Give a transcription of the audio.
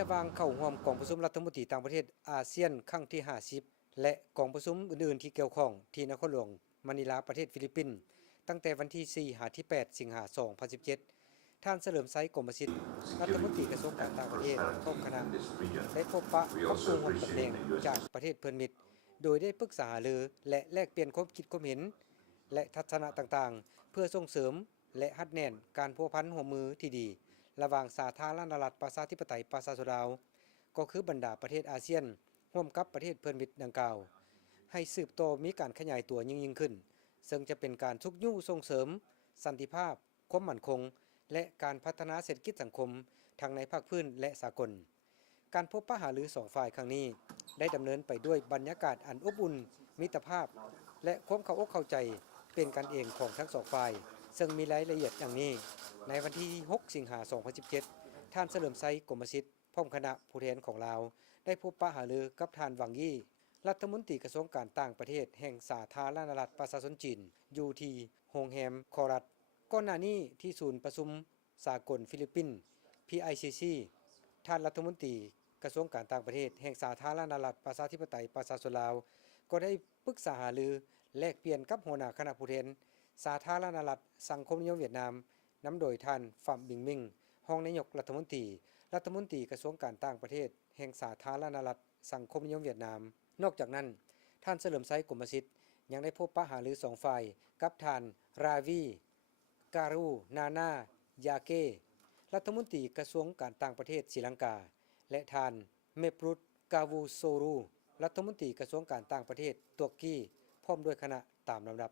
ระหว่างเข้าร่วมกองประชุมรัฐมนตรีต่างประเทศอาเซียนครั้งที่50และกองประชุมอื่นๆที่เกี่ยวข้องที่นครหลวงมะนิลาประเทศฟิลิปปินส์ตั้งแต่วันที่4 ถึง 8 สิงหาคม 2017ท่านเฉลิมไซกรมศิษย์รัฐมนตรีกระทรวงการต่างประเทศพร้อมคณะได้พบปะกับผู้ร่วมตำแหน่งจากประเทศเพื่อนมิตรโดยได้ปรึกษาหารือและแลกเปลี่ยนความคิดความเห็นและทัศนะต่างๆเพื่อส่งเสริมและหัดแน่นการพัวพันร่วมมือที่ดีระหว่างสาธารณรัฐประชาธิปไตยประชาชนลาวก็คือบรรดาประเทศอาเซียนร่วมกับประเทศเพื่อนมิตรดังกล่าวให้สืบโตมีการขยายตัวยิ่งขึ้นซึ่งจะเป็นการทุกยู่ส่งเสริมสันติภาพความมั่นคงและการพัฒนาเศรษฐกิจสังคมทั้งในภาคพื้นและสากลการพบปะหารือ2ฝ่ายครั้งนี้ได้ดำเนินไปด้วยบรรยากาศอันอบอุ่นมิตรภาพและความเข้าอกเข้าใจเป็นกันเองของทั้ง2ฝ่ายซึ่งมีรายละเอียดอย่างนี้ในวันที่6 สิงหาคม 2017ท่านเฉลิมไซกรมศิษย์พร้อมคณะผู้แทนของลาวได้พบปะหารือกับท่านหวังยี่รัฐมนตรีกระทรวงการต่างประเทศแห่งสาธารณรัฐประชาชนจีนอยู่ที่โรงแรมคอรัตก่อนหน้านี้ที่ศูนย์ประชุมสากลฟิลิปปินส์ PICC ท่านรัฐมนตรีกระทรวงการต่างประเทศแห่งสาธารณรัฐประชาธิปไตยประชาชนลาวก็ได้ปรึกษาหารือแลกเปลี่ยนกับหัวหน้าคณะผู้แทนสาธารณรัฐสังคมนิยมเวียดนามนำโดยท่านphạm Bình Minhรองนายกรัฐมนตรีกระทรวงการต่างประเทศแห่งสาธารณรัฐสังคมนิยมเวียดนามนอกจากนั้นท่านเฉลิมไซกรมศิษย์ยังได้พบปะหารือ2ฝ่ายกับท่านราวีการูนานายาเกรัฐมนตรีกระทรวงการต่างประเทศศรีลังกาและท่านเมปรุตกาวูโซรูรัฐมนตรีกระทรวงการต่างประเทศตุรกีพร้อมด้วยคณะตามลำดับ